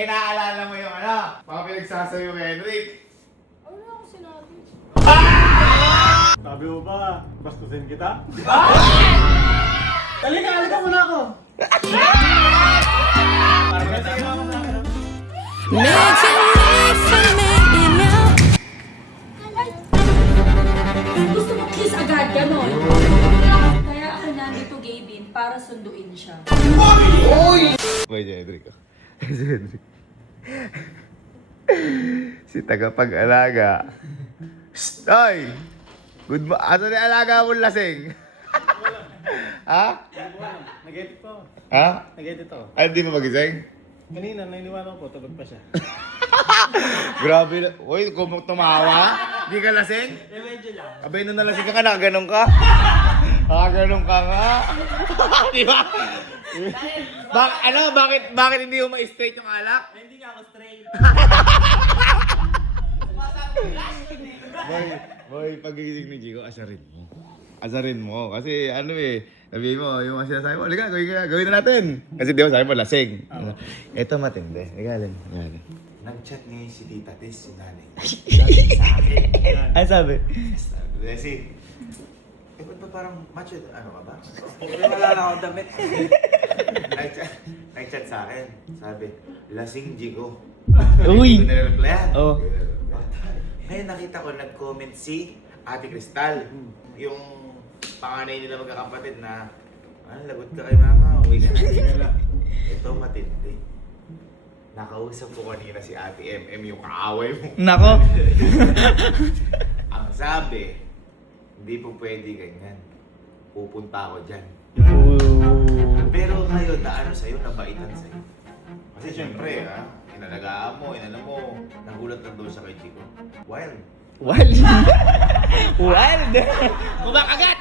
Eh, naaalala mo yung ano? Mga pinagsasabi mo kay Henrik. Ano na ako sinabi? Sabi mo ba, bastusin kita? Halika mo na ako! Parang natayo ako sa akin. Gusto mo kiss agad, gano'n? Kaya ako nandito, Gavin, para sunduin siya. Boy, si Henrik. Si Henrik. Si tagapag-alaga. Shhh! Oy! Good mo. Asa na alaga mo lasing? Ha? Nag-edit po. Ha? Nag-edit ako. Ay, di mo magising? Kanina, nainiwala ko po, tulog pa siya. Grabe na. Uy, kung tumawa, di ka lasing? Medyo lang. Abay, nung nalasing ka, nakaganon ka. Nakaganon ka nga. Di ba? Bakit hindi mo ma-straight yung alak? Hindi nga ako straight. Boy, pagigising ni Chico, asarin mo. Asarin mo. Kasi ano sabihin mo, yung mga sinasabi mo, halika, gawin na natin. Kasi di ba sabi mo, lasing. Ito matindi. Regalin. Nag-chat ngayon si Tita Tess, si nanay. Sabi sa akin. Ano sabi? Leslie, ba't ba parang macho? Ano ka ba? Wala na akong damit. Nag-chat sa akin. Sabi, lasing Chico. Uy! Hindi ko na-replyan. Oh. Ngayon nakita ko nag-comment si Ate Cristal. Yung panganay nila magkakapatid na, lagot ka kay mama, uwi ka na. Ito matindi. Nakausap ko kanina si Ate MM, yung kaaway mo. Nako. Ang sabi, hindi po pwede ganyan. Pupunta ako dyan. Pero ngayon, naano sa'yo, nabaitan sa'yo. Kasi syempre, inalagaan mo, nagulat lang doon siya kay Chico. Wild. Wild. Wild. Kumakagat.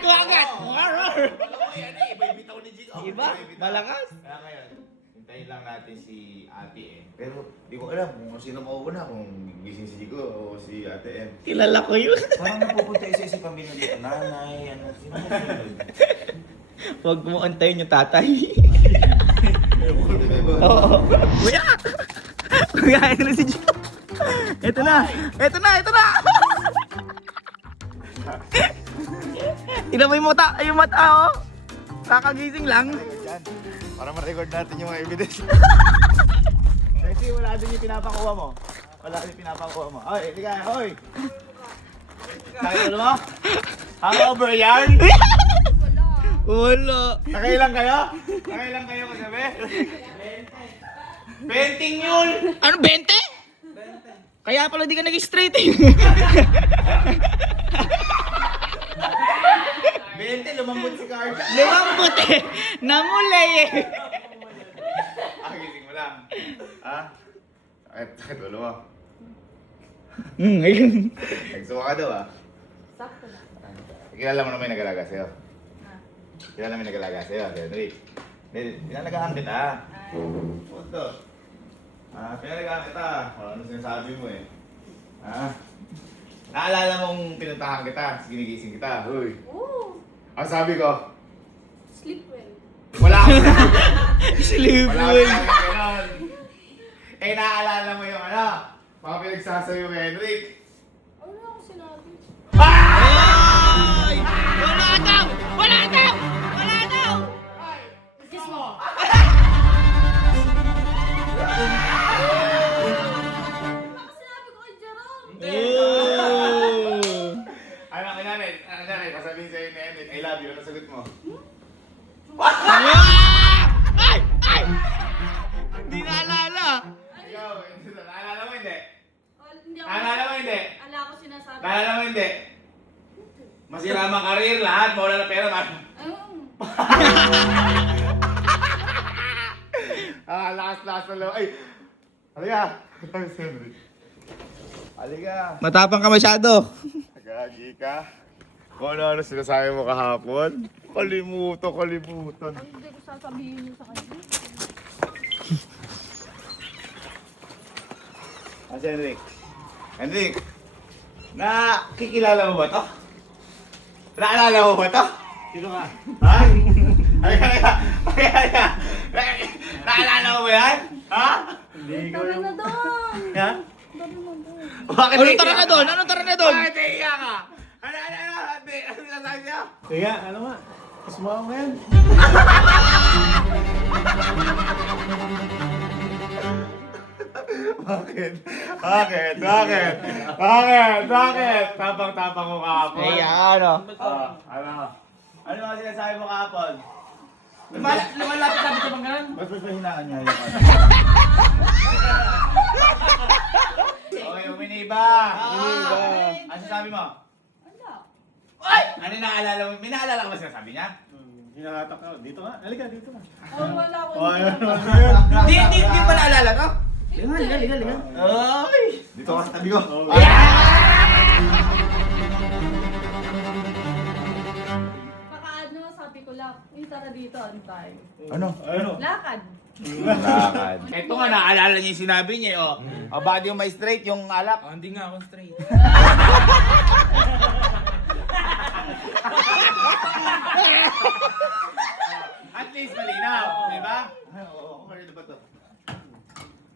Yan iba yung bitaw ni Chico. Iba, malakas. Kaya ngayon, hintayin lang natin si Ate M. Pero di ko alam kung sino mauuna, kung gising si Chico o si Ate M. Kilala ko yun. Parang napupunta isa-isa pamilya dito. Nanay, sino yun? Huwag mo antayin yung tatay. Oo. Kuya! Kuya, ito na si Chico. Ito na. Tignan mo yung mata, oh. Kakagising lang. Yan. Para ma-record natin yung mga evidence. Kasi wala din yung pinapakuha mo. Oy, tika, oy! Sakit mo? Hangover yan? Wala. Nakailang kayo kagabi? 20 yun! Ano, 20? Kaya pala di ka nag-straight eh. 20, lumambot si Carla. Lumambot eh. Namulay eh. Gising mo lang. Ha? Sakit ulo mo. Ayun. Nagsuka ka daw Sakto na. Kilala mo naman yung nag-alaga sa'yo. Kilala mo yung nag-alaga sa'yo, Henrik. Pinalagaan kita. Punto. Pinalagaan kita. Ano sinasabi mo eh. Naalala mong pinuntahan kita, ginigising kita. Huy. Oo. Ang sabi ko, Sleep well. wala akong Sleep wala well. akong ganon. Eh, naaalala mo yung mga pinagsasabi mo kay Henrik. Ano na ako sinabi? Ay! Wala daw! Kiss mo! Baka sinabi ko kay Jerome! Oh! Nanay, pasabihin sa'yo ni Henrik, I love you. Ano sagot mo? Ay! Hindi naalala. Ikaw, naalala mo hindi? Hindi ako... Naalala mo hindi? Ala ko sinasabi. Naalala mo hindi? Masira ang karir, lahat, mawala na pera, man. Lakas na lang. Ay! Halika! Halika! Matapang ka masyado. Gagi ka. Kung ano sinasabi mo kahapon? Kalimutan. Ang hindi ko sasabihin mo sa kanya. Si Henrik, nakikilala mo ba to? Naalala mo ba to? Sino ka? Ha? Halika. Naalala mo ba yan? Ha? Hindi ikaw Tara yung... na doon. Ha? Tara na doon. Bakit Anong naiiyak tara na ka? doon? Anong tara na doon? Bakit naiiyak ka? Ano sinasabi niya? Sige, ano nga? Kiss mo ako ngayon. Bakit? Bakit? Bakit? Bakit? Bakit? Tapang-tapang mo kahapon. Ay, ano? Ano? Ano ang sinasabi mo kahapon? Lumalapit sabi sa mga Mas mahinaan niya yung ano. Okay, uminiba. Ano sabi mo? Wala. Ay! Ano naalala mo? May naalala ka ba sinasabi niya? Hinalatak ka. Dito nga. Halika, dito nga. Oh, wala ko. Oh, ayun. Ayun. Di pa naalala to? Hindi. Ay! Dito ka sa tabi ko. Oh. Baka ano, sabi ko lang, tara dito, ano tayo? Ano? Ano? Lakad. Lakad. Ito nga, naalala niya yung sinabi niya, oh. O, bakit yung may straight, yung alak? Oh, hindi nga ako straight. At least malinaw, di ba? Oo, malinaw ba to?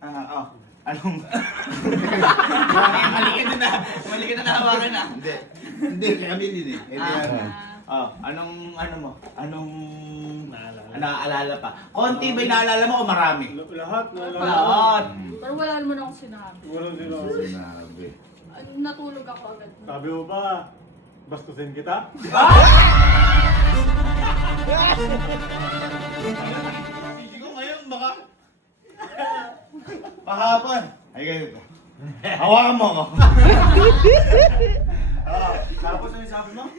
Oh. Anong... Mali ka na nahawakan na. Hindi, kami din eh. Hindi ano. Anong, ano mo? Anong... Naaalala pa? Konti ba'y naalala mo o marami? Lahat. Lahat. Pero wala naman akong sinabi. Walang sino. Sinabi. Natulog ako agad. Sabi mo ba, bastusin kita? Hindi ko ngayon baka... Pahapon. Ay ganito. Hawakan mo ako. Tapos ano sabi mo?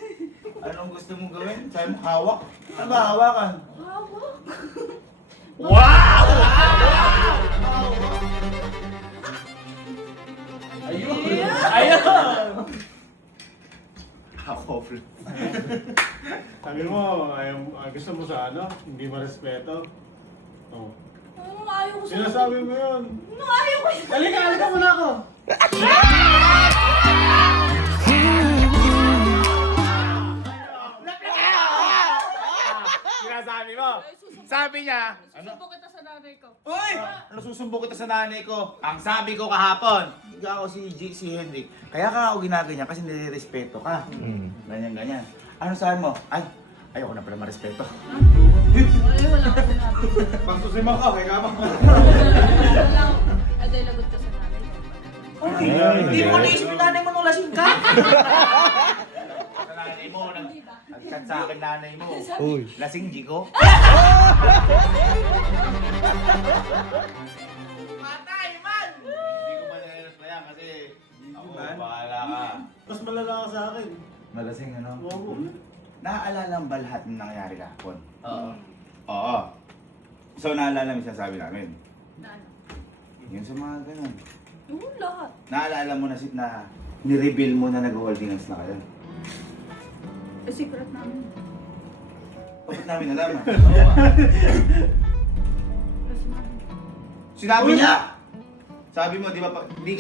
Anong gusto mong gawin? Sabi mo hawak? Ano ba hawakan? Hawak. Wow! Ayun! Ayun! Ako, flip. Sabi mo, gusto mo sa ano? Hindi marespeto. Oh. Anong ayaw ko sa... Sinasabi mo yun. Anong ayaw ko sa... Halika muna ako. Sinasabi mo. Sabi niya, Susubo kita sa nanay ko. uy! Ano susumbo kita sa nanay ko? Ang sabi ko kahapon, hindi ako si Hendrik. Kaya ka ako ginaganyan kasi nire-respeto ka. Ganyan. Ano sabi mo? Ay, ayoko na pala marespeto. Wala akong sinabi. Bastusin mo ako, kaya ka Wala ako. Aday, lagot ka sa nanay ko. Hindi mo naisip yung nanay mo nung lasing ka. Sa nanay mo, nag-chat sa akin nanay mo. Uy. Lasing Jigo. Patay man! Hindi ko malalayan kasi ako bahala ka. Mas malala ka sa akin. Malasing ano? Oo. Naaalala mo ba lahat ng nangyari kahapon? Oo. Oo. So naalala mo yung sinasabi namin? Na ano? Yun sa mga ganun. Yung lahat. Naalala mo na ni-reveal mo na nag-holding hands na kayo? Secret namin. Bakit namin alam? Kasi namin. Sinabi niya! Sabi mo, di ba, di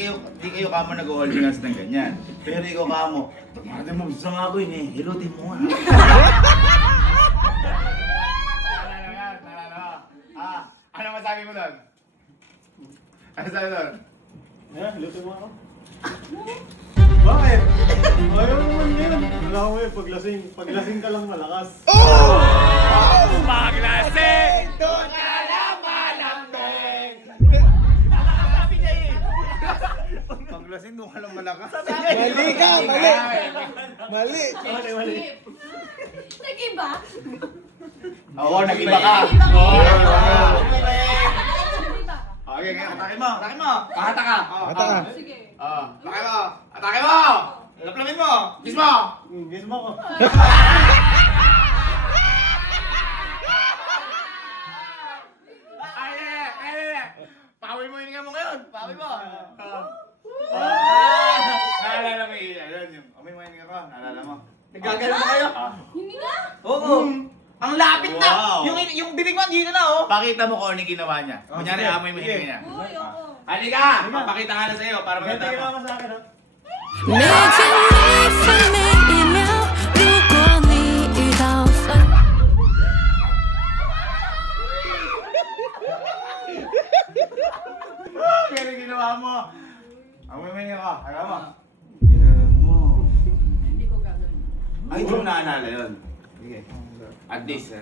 kayo kamo nag-holding hands ng ganyan. Pero ikaw kamo, pag mo, gusto nga ako yun eh, hilutin mo nga. Ano masabi mo doon? Ano sabi doon? Luto mo ako. Bakit? Ayaw naman yun. Wala ko yun, paglasing ka lang malakas. Paglasing! Doon ka lang malambing! Sabi niya eh! Paglasing doon ka lang malakas. Mali ka, mali. Mali. Mali. Nag-iba? Oo, nag-iba ka. Nag-iba Oo, ka. nag-iba. Nag-iba? Okay, ngayon, atake mo. Atake mo. Pakata ka. Ata ka. Sige. Atake mo. Atake mo. Laplamin mo. Kiss mo. Guess mo ako. Ay, Pawi mo hininga mo ngayon. Pawi mo. Naalala mo yun. Amoy mo hininga ko. Naalala mo. Nagagalaw na kayo? Hindi nga. Oo. Ang lapit na. Wow. Yung bibig mo, dito na oh. Pakita mo kung ano yung ginawa niya. Kunyari, sige. amoy mo hininga niya. Uy, ako. Halika! Papakita nga na sa'yo para Ganito makita ginawa mo. mo sa akin, ha? 你尽力分每一秒，如果你遇到分。 Ay, Pero ginawa mo. Ang may ka. Alam mo? Ginawa mo. Hindi ko gagawin. Ay, hindi mo naalala yun. Sige. At least,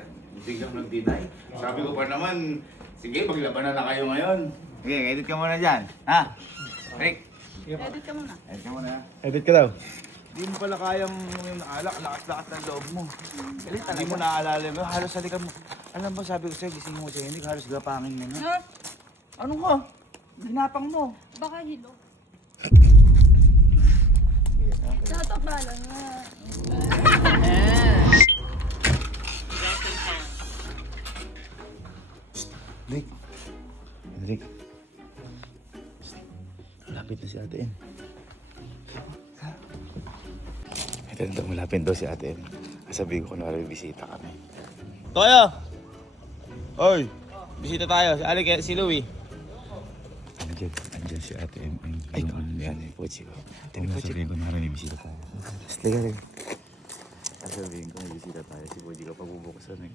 biglang nag-deny. Sabi ko pa naman, sige, paglabanan na kayo ngayon. Sige, edit ka muna dyan. Ha? Rick. Edit ka muna. Edit ka muna. Edit ka daw. Hindi mo pala kayang yung lakas-lakas ng loob mo. Hindi mo naaalala mo. Halos halikan mo. Alam ba, sabi ko sa'yo, gising mo sa'yo, hindi halos gapangin mo na. Ano ka? Hinapang mo. Baka hilo. Tatapala nga. Rick. Rick. Malapit na si Ate M. Ito na malapit daw si Ate M. Sabihin ko na bisita kami. Toyo! Oy! Bisita tayo. Si Louie. Andiyan si Ate M. Ay, yan yung pochi ko. Sabihin ko na bisita tayo. Liga. Sabihin ko may bisita tayo. Si Pochi ko pagbubukasan eh.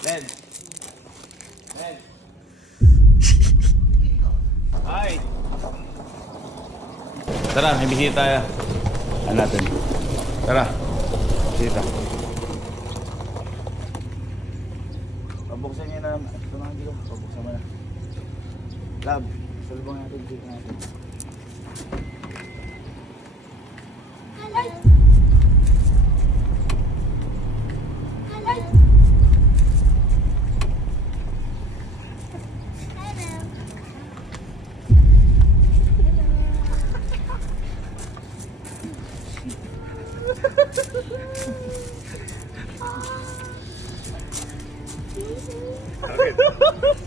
Len! Len! Hi! Tara, may bisita tayo. Ano natin? Tara. Bisita. Pabuksan niya na. Ito na dito. Pabuksan mo na. Love. Salubang natin. Dito natin.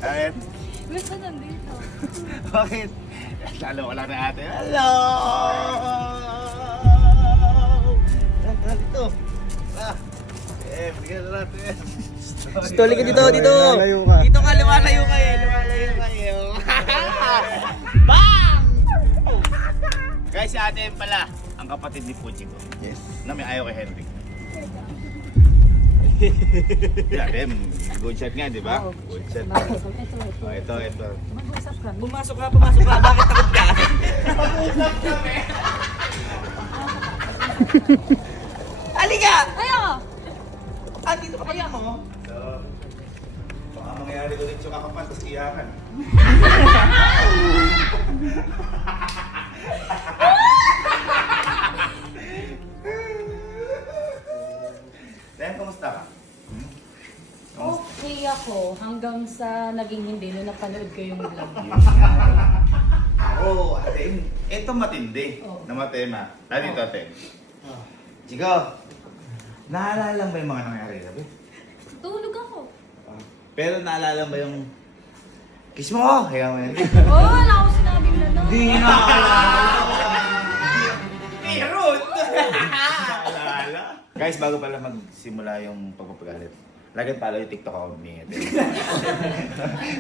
Bakit? Gusto nandito. Bakit? Lalo ko lang na ate. Hello! Tara dito. Tara. Bigyan na natin. Tuloy ka dito, dito! Lalayo ka. Dito ka, lumalayo kayo, lumalayo kayo. Bang! Guys, si ate M pala, ang kapatid ni Puchi ko. Yes. Na may ayaw kay Henry. Si ate M, good shot nga, di ba? Good shot. Ito. Ito. Mag-usap kami. Pumasok ka. Bakit takot ka? Halika! Ayo! Ah, dito ka pala mo. So, baka mangyari ulit yung kakapan, tapos iyakan. Then, kamusta ka? Okay ako hanggang sa naging hindi nung napanood ko yung vlog. Oo, ate. Ito matindi Oh. na matema. Dito, ate. Chico, naalala mo yung mga nangyari gabi? Tulog ako. Pero naalala mo yung kiss mo ko? Kaya mo yan. Oo, wala akong sinabing gano'n. Hindi na! Meron! Naalala? Guys, bago pala magsimula yung pagpapagalit, lagyan pala yung TikTok account ni Ate.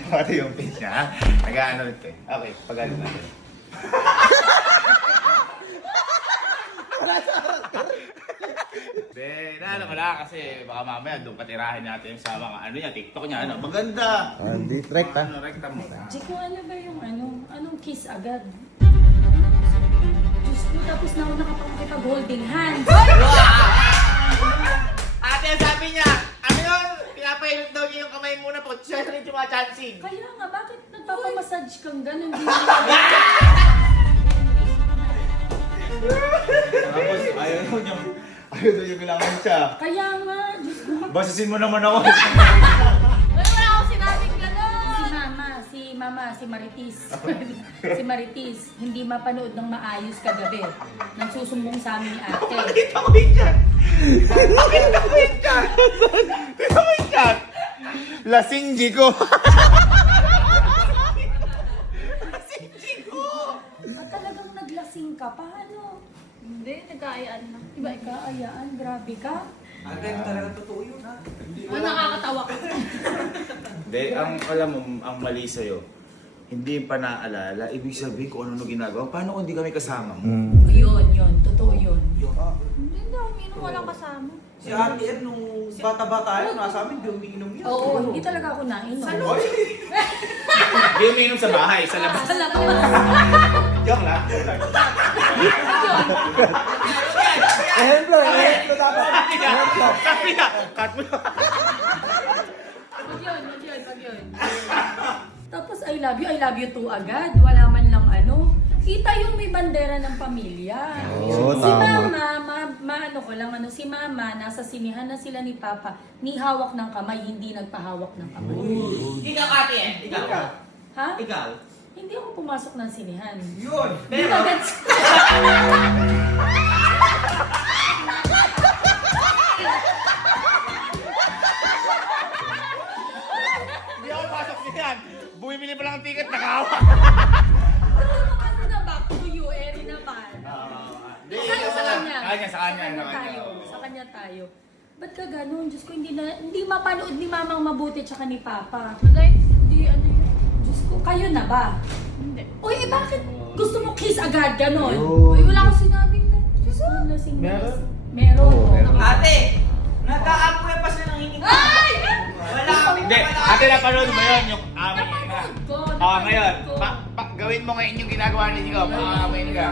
Pati yung page niya, ha? Nag-ano ito eh. Okay, pagalit natin. Be, naano ko lang kasi baka mamaya doon patirahin natin sa mga ano niya, TikTok niya, ano, maganda. Hindi, direct Ano, rekta mo. Chico, ano ba yung anong kiss agad? Diyos ko, tapos na ako nakapag-holding hands. Ate, sabi niya, ano yun? Pinapahilot daw niya yung kamay muna po. Siya rin yung mga chancing. Kaya nga, bakit nagpapamassage kang gano'n? Tapos, ayaw daw yung kailangan siya. Kaya nga, Diyos ko. Basisin mo naman ako. Wala akong sinabing gano'n! Si Maritis. Si Maritis, hindi mapanood ng maayos kagabi. Nang susumbong sa amin ni ate. Nakita ko yung chat. Nakita ko yung chat. Nakita ko yung chat. Lasing Jico. Lasing Jico. At talagang naglasing ka. Paano? Hindi, nag-aayaan na. Iba, nag-aayaan. Grabe ka. Ate, talaga totoo yun ha. Nakakatawa ka. Hindi, alam mo, ang mali sa'yo, hindi pa naaalala. Ibig sabihin kung ano ginagawa. Paano kung hindi kami kasama mo? Yun. Totoo yun. Hindi daw, minum walang kasama. Si Ate Ed, nung bata-bata yun, nasa amin, di umiinom yan. Oo, hindi talaga ako nainom. Hindi umiinom sa bahay, sa labas. Sa labas. Joke lang, joke lang. Ehemplo dapat. Ehemplo. Sabi na, cut mo. Wag yun. Tapos I love you too agad. Wala man lang ano. Kita yung may bandera ng pamilya. Oo, Si tama. Mama, si Mama, nasa sinihan na sila ni Papa, ni hawak ng kamay, hindi nagpahawak ng kamay. Ikaw, Ate Ed, ikaw. Ha? Ikaw. Hindi ako pumasok ng sinihan. Yun. Di ba gets? Hindi ako pasok niyan. Bumibili pa lang ng ticket, nakahawa. Ano na back to you, Eri naman. Hindi, Tayo sa kanya. Sa kanya. Sa kanya tayo. Ba't ka ganun? Diyos ko, hindi mapanood ni Mamang mabuti tsaka ni Papa. Hindi, ano yun? Diyos ko, kayo na ba? Hindi. Uy, bakit gusto mo kiss agad ganun? Uy, wala akong sinabing na. Diyos ko, lasing na. Meron. Ate, nag-aapoy pa siya ng hinig. Ay! Wala kami Hindi, Ate, napanood mo yun, yung amin na. Napanood ko. Ngayon, gawin mo ngayon yung ginagawa ninyo. Pakakamoy ka.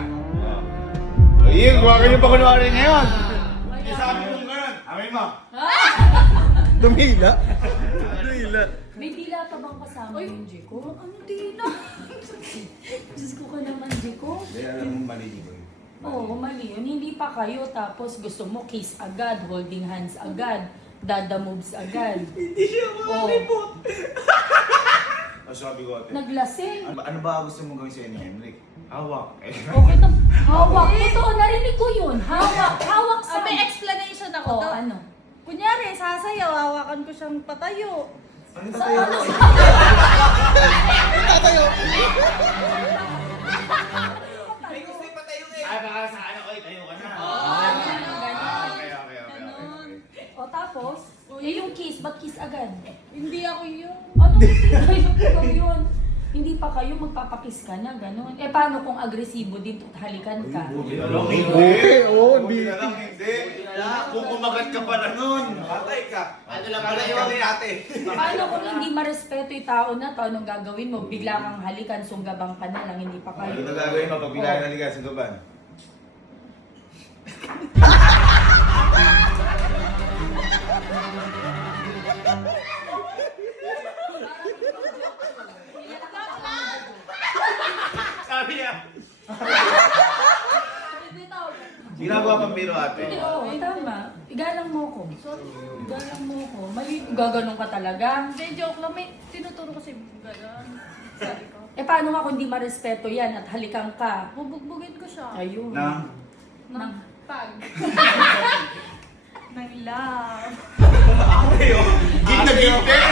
Ayun, gawa ka yung pakunwari ngayon. Isa kami yung ganun. Amin mo. Dumila. May dila ka bang kasama yung Jiko? Ano dila? Diyos ko ka naman, Jiko. Hindi, alam mo mali ko. Oo, mali yun. Hindi pa kayo tapos gusto mo kiss agad, holding hands agad, dada moves agad. Hindi siya Oo. Sabi ko, ate. Naglasing. Ano ba gusto mo gawin sa inyo, Henrik? Hawak. Okay, hawak. Totoo, narinig ko yun. Hawak sa... May explanation ako Oo, to. ano? Kunyari, sasayaw, hawakan ko siyang patayo. Ano tatayo? May gusto yung patayo eh. Ay, baka sa ano, oy, tayo ka na. Okay. O tapos, yung kiss, ba't kiss agad? Hindi ako yun. Ano hindi kayo ikaw yun? Hindi pa kayo magpapakiss ka na, gano'n. Eh paano kung agresibo dito at halikan ka? Hindi. Oo, Buti na lang, hindi. Kung kumagat ka pala nun. Patay ka. Ano lang Patay pala kami, ate. Paano kung hindi marespeto yung tao na to, anong gagawin mo? Bigla kang halikan, sunggabang ka na lang, hindi pa kayo. Ano gagawin mo pag bilayan na liga sa gaban? Sabi niya. Ginagawa pang biro, ate. Oo, tama. Igalang mo ko. Igalang mo ko. Mali, gaganon ka talaga. Hindi, joke lang. May tinuturo kasi gano'n. Sabi ko. Eh paano nga kung di marespeto yan at halikan ka? Bubugbugin ko siya. Ayun. Na? Nang Pag. Ng love. Git na git eh.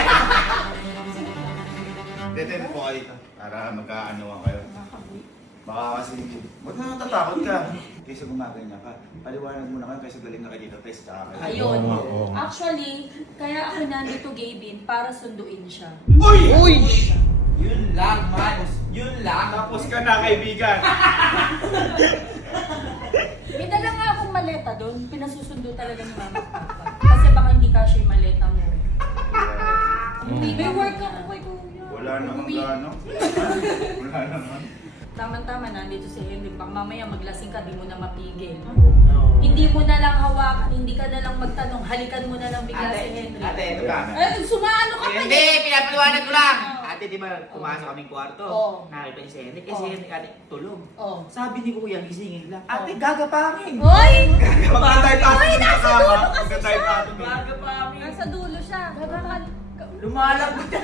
Dete po kayo dito. Para magkaanoan kayo. nakakabuy. Baka kasi, ba't na natatakot ka? Kaysa gumaganyan ka. Paliwanag mo na kayo kaysa galing na kayo dito, test tsaka kayo. Ayun. Oo. Actually, kaya ako nandito, Gavin, para sunduin siya. Uy! Yun lang, man. Yun lang. Tapos ka na, kaibigan. May dala nga akong maleta doon. Pinasusundo talaga ni Mama at Papa. Kasi baka hindi kasya yung maleta mo. May work ako kay Kuya. Wala namang gano. Wala naman. Tama-tama, nandito si Henrik. Baka mamaya maglasing ka, di mo na mapigil. Hindi mo na lang hawakan, hindi ka na lang magtanong, halikan mo na lang bigla si Henrik. Ate, ito ka. Eh, sumano ka pa Hindi, pinapaliwanag ko lang. Ate, di ba, pumasok kaming kwarto. Oo. Nakita niya si Henrik. Eh, Oo. si Henrik, ate, tulog. Oh. Sabi ni Kuya, gisingin lang. Ate, gagapangin. Hoy! Magkatay pa Hoy, nasa dulo kasi Magkatay pa Gagapangin. Nasa dulo siya. Lumalabot ka.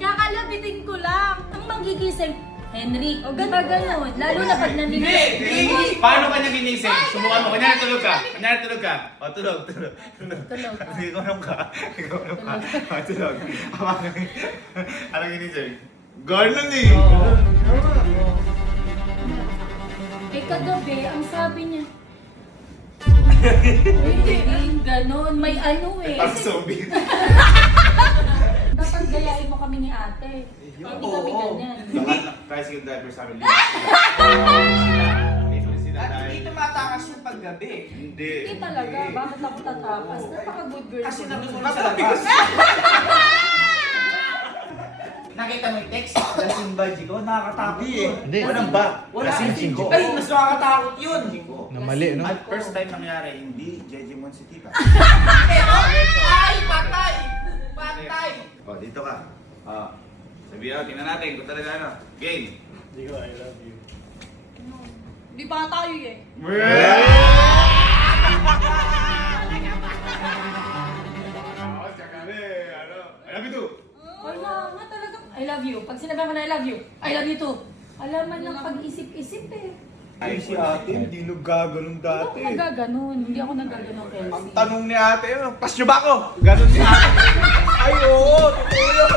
Kakalabitin ko lang. Ang magigising, Henrik, o gano'n gano'n. Lalo na pag nandito. Hindi! Paano ka niya ginising? Subukan mo. Kunyari tulog ka. O, tulog. Tulog. Ikaw nung ka. O, tulog. Ano ginising? Ganun eh! Eh kagabi, ang sabi niya, hindi, gano'n. May ano eh. Parang zombie. Dapat gayahin mo kami ni ate. Hindi kami ganyan. Lahat ng tricycle driver sa amin, libre sila. Libre sila. Hindi tumatakas yung paggabi. Hindi. Hindi talaga. Bakit ako tatakas? Napaka-good girl. Kasi ko. nandun mo sa labas. Nakita mo yung text? Lasing ba, Jigo? Nakakatakot yun. Hindi. Walang ba? Wala. Lasing Jigo. Ay, mas nakakatakot yun. Na mali, no? At first time nangyari, hindi Jejimon si Tita. Ay, patay! Patay! O, dito ka. Sabihan, tingnan natin kung talaga ano. Game. Jigo, I love you. Di pa tayo eh. I love you too. Ay, nga talaga. I love you. Pag sinabi ko na I love you too. Alam man lang pag-isip-isip eh. Ay, si ate, hindi nagaganon Hindi ako dati. nagaganon. Hindi ako nagaganon, Ang Kelsey. tanong ni ate, pasyo ba ako? Ganon si ate. Ay, oo, totoo yun.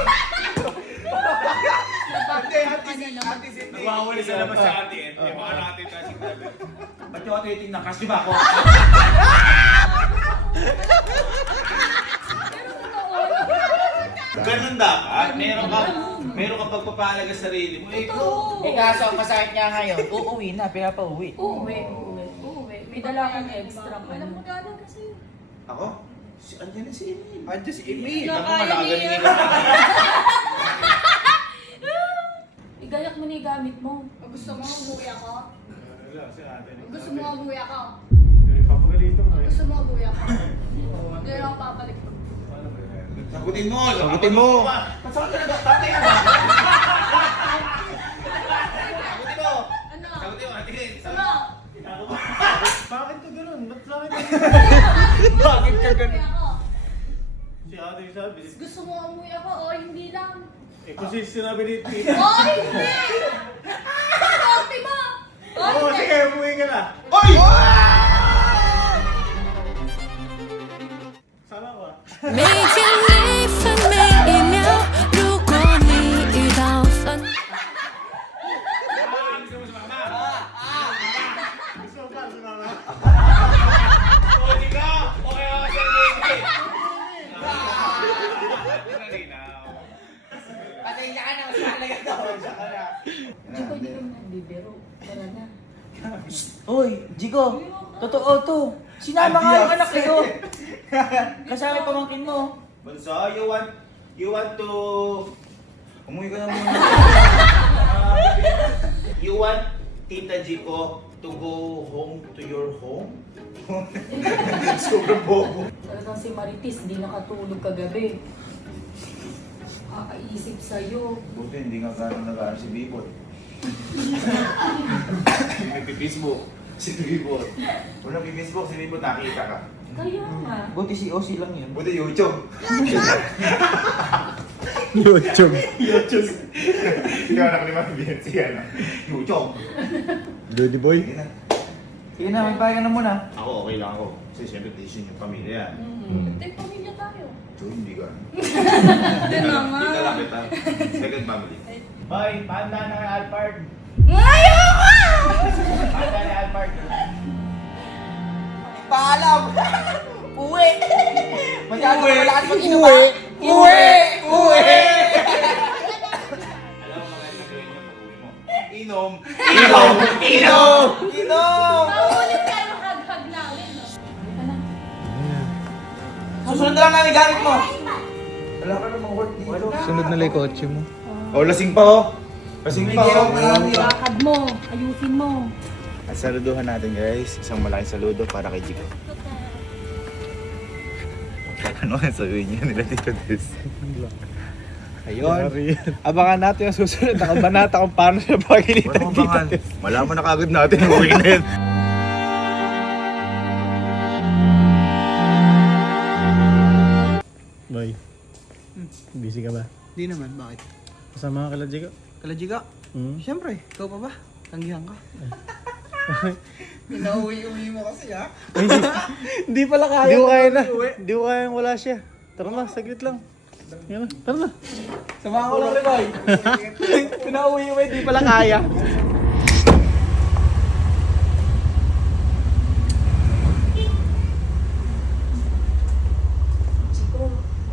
Hindi, ate Cindy. Nagwawali sa labas sa atin. Yung mga natin kasi tabi. Ba't yung ako titingnan? Kasi ba ako? Pero totoo. Ganun dapat. Meron ka pagpapalaga sa sarili mo. Totoo. Eh kaso ang masakit niya ngayon, uuwi na, pinapauwi. Uuwi. May dala kang extra. Alam mo gano'n kasi. Ako? Andiyan na si Emil. Andiyan si Emil. Ako Kaya malagaling niya. ka. Igayak mo na yung gamit mo. Gusto mo umuwi ako? Wala, si ate. Gusto mo umuwi ako? Papagalito mo eh. Gusto mo umuwi ako? Hindi na ako papalik. Paano ba yan? Sagutin mo. Sagutin mo. Pasok ka na. Tatay ka ba? Sagutin mo. Ano? Sagutin mo. Tingin. Ano? Bakit ka ganun? Ba't sa akin? Bakit ka Umuwi ako? Si ate sabi. Gusto mo umuwi ako o hindi lang? Eh kasi sinabi ni Tita. Oh, hindi! Sorry mo! Oo, sige, umuwi ka na. Oy! Sama ko ah. 每天每分每一秒，如果你遇到烦。 Gusto mo ba sumama? Okay ka. Okay ka kasi Patay ka na, mas mahalaga daw. Hindi ko hindi kami nagbibiro. Tara na. Uy, Jigo, totoo to. Sinama nga yung anak kayo. Kasama yung pamangkin mo. Bunso, you want to... Umuwi ka na muna. You want Tita Jico to go home to your home? Sobrang bobo. Talagang si Marites, hindi nakatulog kagabi. Kakaisip sa'yo. Buti hindi nga gano'n nag-aaral si Bibot. Nagpi-Facebook. Si Bibot. Kung nagpi-Facebook, si Bibot nakita ka. Kaya nga. Buti si OC lang yun. Buti YouTube. YouTube. YouTube. Ikaw na kalimutan si ano. YouTube. Duty boy. Sige na. Sige na, may pahinga na muna. Ako, okay lang ako. Kasi syempre, decision yung pamilya yan. Tay, pamilya tayo. So, hindi ka. Hindi naman. Kita lang kita. Second family. Hoy, panda na kay Alpard. Ayoko! Panda na kay Alpard. Paalam! Uwi! Masyado malakas mag-inom. Uwi! Alam mo maganda gawin niya pag-uwi mo. Inom! Paulit kayo hag-hag namin, no? Halika na. Susunod na lang namin gamit mo. Wala ka namang work dito. Sunod na lang yung kotse mo. Oh, lasing pa oh! Lasing pa oh! Lakad mo. Ayusin mo. At saluduhan natin guys. Isang malaking saludo para kay Jico. Ano ang sabihin niya nila Tito Des? Ayun. Abangan natin ang susunod na kabanata kung paano siya pagilitan Walang mabangan. Malaman na kagad natin yung uwi na yun. Boy. Busy ka ba? Di naman, bakit? Kasama ka kala Jigo? Kalajiga? Hmm? Siyempre, ikaw pa ba? Tanggihan ka. Pinauwi-uwi mo kasi ha? Hindi pala kaya. Hindi ko kaya na. Hindi ko kaya wala siya. Tara na, saglit lang. Yan na, tara na. Samahan ko lang rin, boy. Pinauwi-uwi, di pala kaya. Chico,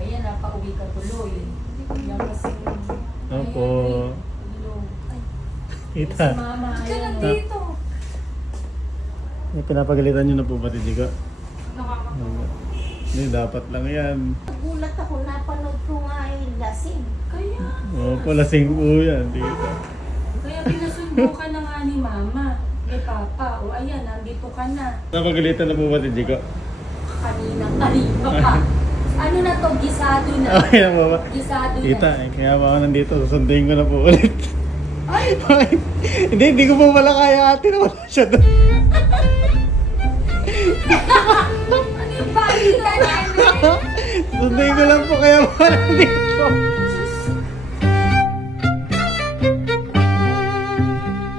ayan na, pauwi ka tuloy. Yan kasi. Opo. Ay, Ita. si Mama. Ka Ayan, lang oh. dito. Pinapagalitan nyo na po ba, Jiko? Nakakatawa. Hindi, dapat lang yan. Nagulat ako, napanood ko nga lasing. Kaya, Oo, lasing po yan, Tito. kaya pinasundo ka na nga ni Mama. Kay Papa. O ayan, nandito ka na. Napagalitan na po ba, Jiko? Kanina pa. Ano na to? Gisado na. Okay na po ba? Gisado Tita, na. kaya ba ako nandito, susunduin ko na po ulit. Ay! Hindi ko po pala kaya ate na wala siya doon. Ano yung bali ka namin? Sunduin ko lang po kaya ba nandito.